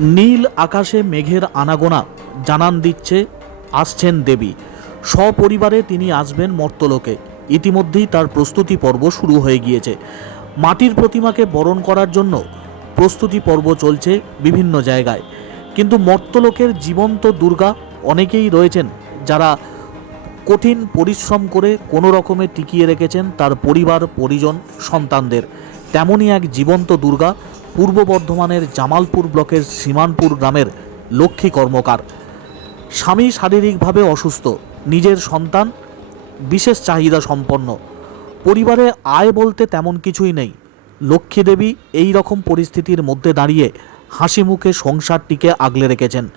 নীল আকাশে মেঘের আনাগোনা, জানান দিচ্ছে, আসছেন দেবী। সপরিবারে তিনি আসবেন মর্তলোকে। ইতিমধ্যেই তার প্রস্তুতি পর্ব শুরু হয়ে গিয়েছে। মাটির প্রতিমাকে বরণ করার জন্য প্রস্তুতি পর্ব চলছে বিভিন্ন জায়গায়। কিন্তু মর্তলোকের জীবন্ত দুর্গা অনেকেই রয়েছেন যারা কঠিন পরিশ্রম করে কোনো রকমে টিকিয়ে রেখেছেন তার পরিবার, পরিজন, সন্তানদের। তেমনই এক জীবন্ত দুর্গা পূর্ব বর্ধমানের জামালপুর ব্লকের সীমানপুর গ্রামের লক্ষ্মী কর্মকার। স্বামী শারীরিকভাবে অসুস্থ, নিজের সন্তান, বিশেষ চাহিদা সম্পন্ন। পরিবারে আয় বলতে তেমন কিছুই নেই। লক্ষ্মী দেবী এই রকম পরিস্থিতির মধ্যে দাঁড়িয়ে হাসি মুখে সংসারটিকে আগলে রেখেছেন।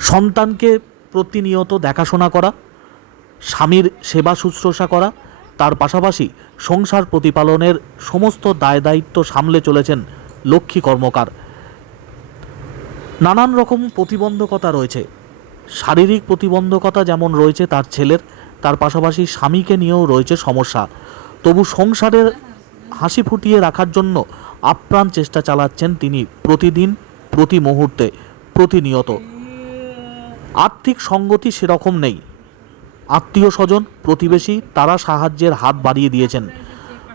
সন্তানকে প্রতিনিয়ত দেখাশোনা করা, স্বামীর সেবা শুশ্রূষা করা তার পাশাপাশি সংসার প্রতিপালনের সমস্ত দায় দায়িত্ব সামলে চলেছেন লক্ষ্মী কর্মকার। নানান রকম প্রতিবন্ধকতা রয়েছে। শারীরিক প্রতিবন্ধকতা যেমন রয়েছে তার ছেলের, তার পাশাপাশি স্বামীকে নিয়েও রয়েছে সমস্যা। তবু সংসারের হাসি ফুটিয়ে রাখার জন্য আপ্রাণ চেষ্টা চালাচ্ছেন তিনি প্রতিদিন, প্রতি মুহূর্তে, প্রতিনিয়ত। আর্থিক সঙ্গতি সেরকম নেই। আত্মীয় স্বজন প্রতিবেশী তারা সাহায্যের হাত বাড়িয়ে দিয়েছেন।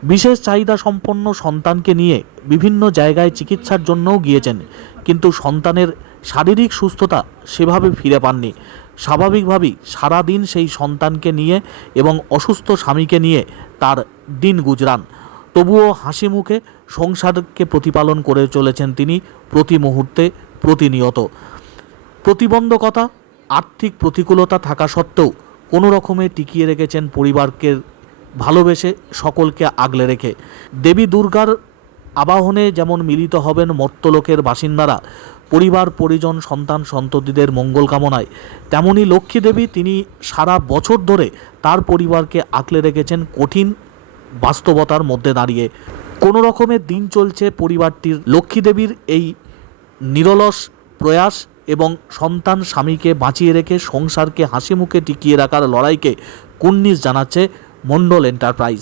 বিশেষ চাহিদা সম্পন্ন সন্তানকে নিয়ে বিভিন্ন জায়গায় চিকিৎসার জন্যও গিয়েছেন। কিন্তু সন্তানের শারীরিক সুস্থতা সেভাবে ফিরে পাননি। স্বাভাবিকভাবেই সারাদিন সেই সন্তানকে নিয়ে এবং অসুস্থ স্বামীকে নিয়ে তার দিন গুজরান। তবুও হাসি মুখে সংসারকে প্রতিপালন করে চলেছেন তিনি প্রতি মুহূর্তে, প্রতিনিয়ত। প্রতিবন্ধকতা, আর্থিক প্রতিকূলতা থাকা সত্ত্বেও কোনো রকমে টিকিয়ে রেখেছেন পরিবারকে ভালোবেসে সকলকে আগলে রেখে। দেবী দুর্গার আবাহনে যেমন মিলিত হবেন মর্তলোকের বাসিন্দারা, পরিবার, পরিজন, সন্তান, সন্ততিদের মঙ্গল কামনায়, তেমনি লক্ষ্মী দেবী তিনি সারা বছর ধরে তার পরিবারকে আঁকলে রেখেছেন কঠিন বাস্তবতার মধ্যে দাঁড়িয়ে। কোনো রকমের দিন চলছে পরিবারটির লক্ষ্মী দেবীর এই নিরলস প্রয়াস এবং সন্তান স্বামীকে বাঁচিয়ে রেখে সংসারকে হাসি মুখে টিকিয়ে রাখার লড়াইকে কুন্নিস জানাচ্ছে মন্ডল এন্টারপ্রাইজ।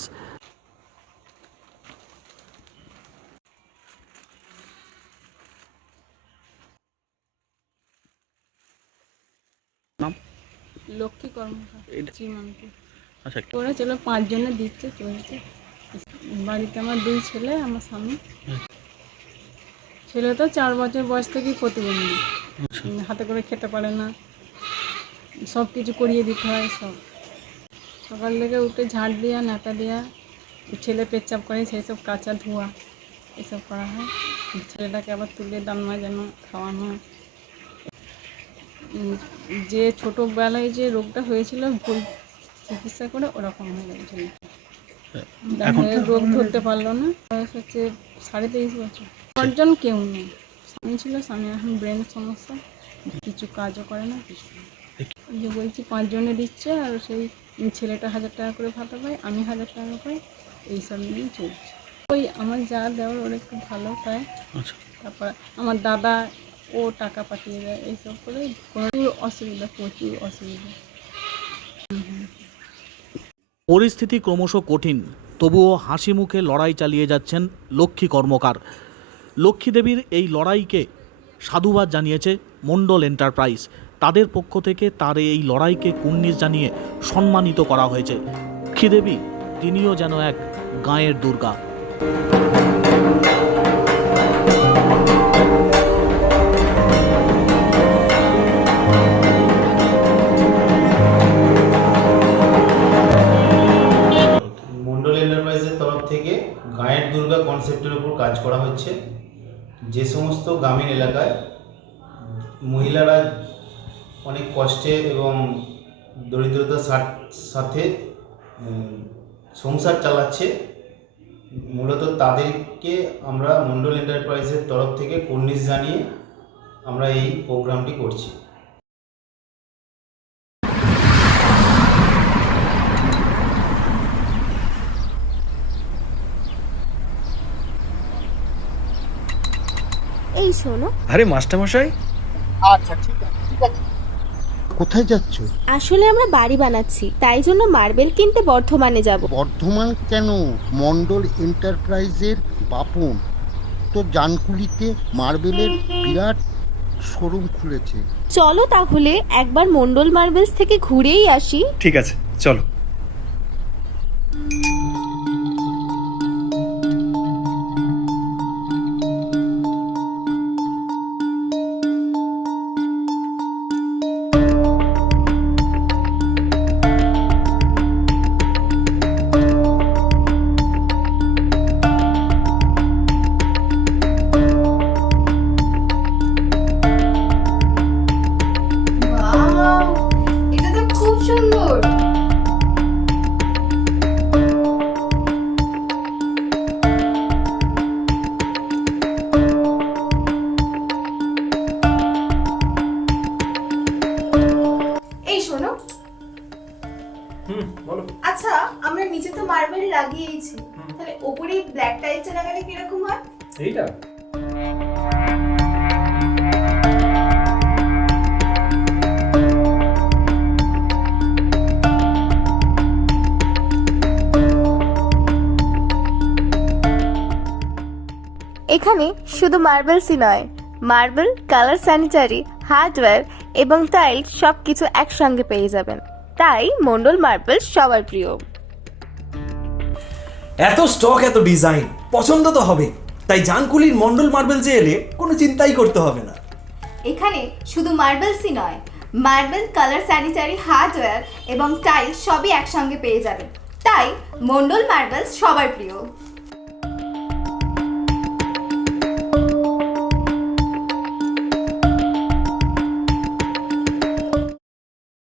লক্ষ্মী কর্মকার আচ্ছা ওরা চলো পাঁচজনে দিচ্ছে চলছে। বাড়িতে আমার দুই ছেলে আমার স্বামী। হুম। ছেলে তো চার বছর বয়স থেকেই প্রতিবন্ধী। হাতে করে খেতে পারে না। সব কিছু করিয়ে দিতে হয় সব। সকাল থেকে উঠে ঝাড় দেওয়া নেতা দেওয়া ছেলে পেচ্ছাপ করে সেই সব কাঁচা ধোয়া এসব করা হয়। ছেলেটাকে আবার তুলে দান মাজানো খাওয়ানো যে ছোটোবেলায় যে রোগটা হয়েছিল ভুল চিকিৎসা করে ওরকম হয়ে গেছিল রোগ ধরতে পারল না। বয়স হচ্ছে সাড়ে তেইশ বছর। অর্জন কেউ নেই। স্বামী ছিল স্বামী এখন ব্রেন সমস্যা কিছু কাজও করে না কিছু। ওই যে বলছি পাঁচজনে দিচ্ছে আর সেই ছেলেটা হাজার টাকা করে ভাতা পায় আমি হাজার টাকা পাই এইসব নিয়েই চলছে। ওই আমার যা দেওয়ার ওরা একটু ভালো পায়। আচ্ছা। তারপর আমার দাদা ও টাকা পাঠিয়ে দেয় এইসব করে প্রচুর অসুবিধা প্রচুর অসুবিধা। পরিস্থিতি ক্রমশ কঠিন তবুও হাসি মুখে লড়াই চালিয়ে যাচ্ছেন লক্ষ্মী কর্মকার। লক্ষ্মী দেবীর এই লড়াইকে সাধুবাদ জানিয়েছে মন্ডল এন্টারপ্রাইজ। তাদের পক্ষ থেকে তার এই লড়াইকে কুর্নিশ জানিয়ে সম্মানিত করা হয়েছে। লক্ষ্মী দেবী, তিনিও যেন এক গাঁয়ের দুর্গা। মন্ডল এন্টারপ্রাইজের তরফ থেকে গায়ের দুর্গা কনসেপ্টের উপর কাজ করা হচ্ছে। যে সমস্ত গ্রামীণ এলাকায় মহিলারা অনেক কষ্টে এবং দরিদ্রতার সাথে সংসার চালাচ্ছে, মূলত তাদেরকে আমরা মন্ডল এন্টারপ্রাইজের তরফ থেকে কর্নিশ জানিয়ে আমরা এই প্রোগ্রামটি করছি। এই শোনো। আরে মাস্টারমশাই? কোথায় যাচ্ছ? আসলে আমরা বাড়ি বানাচ্ছি তাই জন্য মার্বেল কিনতে বর্ধমানে যাব। বর্ধমান কেন? মন্ডল এন্টারপ্রাইজের বাপন। উত্তর জানকুলিতে মার্বেলের বিরাট শোরুম খুলেছে। চলো তাহলে একবার মন্ডল মার্বেলস থেকে ঘুরেই আসি। ঠিক আছে চলো। লাগিয়েইছি তাহলে ওপরে ব্ল্যাক টাইলসটা লাগালে কীরকম হয়? এইটা? এখানে শুধু মার্বেলসই নয় মার্বেল কালার স্যানিটারি হার্ডওয়্যার এবং টাইলস সব কিছু একসঙ্গে পেয়ে যাবেন। তাই মন্ডল মার্বেল সবার প্রিয়। এত স্টক এত ডিজাইন পছন্দ তো হবে। তাই জানকুলির মন্ডল মার্বেল যে এলে কোনো চিন্তাই করতে হবে না। এখানে শুধু মার্বেলসই নয় মার্বেল কালার স্যানিটারি হার্ডওয়্যার এবং টাইলস সবই একসঙ্গে পেয়ে যাবেন। তাই মন্ডল মার্বেলস সবার প্রিয়।